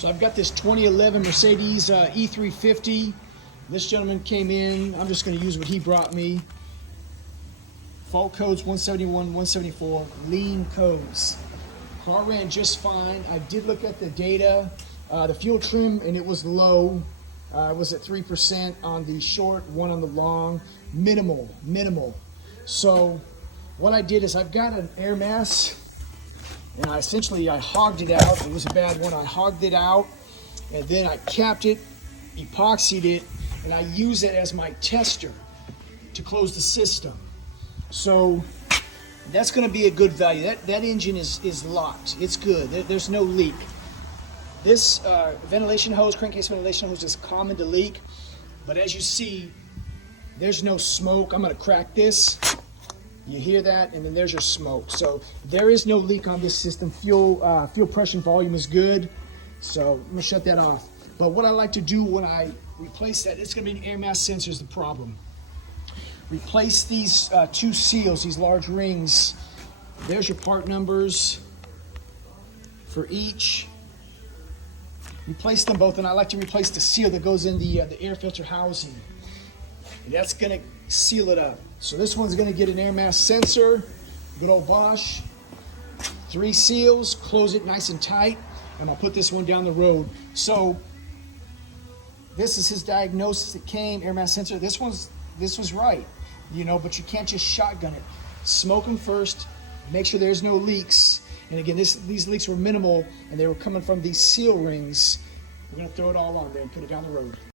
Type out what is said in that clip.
So I've got this 2011 Mercedes E350. This gentleman came in. I'm just going to use what he brought me. Fault codes 171, 174, lean codes. Car ran just fine. I did look at the data. The fuel trim, and it was low. It was at 3% on the short, 1 on the long. Minimal. So what I did is I've got an air mass, and I hogged it out. It was a bad one. I hogged it out, and then I capped it, epoxied it, and I use it as my tester to close the system. So that's going to be a good value. That engine is locked. It's good. There's no leak. This ventilation hose, crankcase ventilation hose, is common to leak, but as you see, there's no smoke. I'm going to crack this. You hear that, and then there's your smoke. So there is no leak on this system. Fuel pressure and volume is good. So I'm gonna shut that off. But what I like to do when I replace that, it's gonna be an air mass sensor is the problem. Replace these 2 seals, these large rings. There's your part numbers for each. Replace them both, and I like to replace the seal that goes in the air filter housing. And that's gonna seal it up. So this one's gonna get an air mass sensor, good old Bosch, 3 seals, close it nice and tight, and I'll put this one down the road. So this is his diagnosis. It came, air mass sensor. This was right, you know, but you can't just shotgun it. Smoke them first, make sure there's no leaks. And again, these leaks were minimal, and they were coming from these seal rings. We're gonna throw it all on there and put it down the road.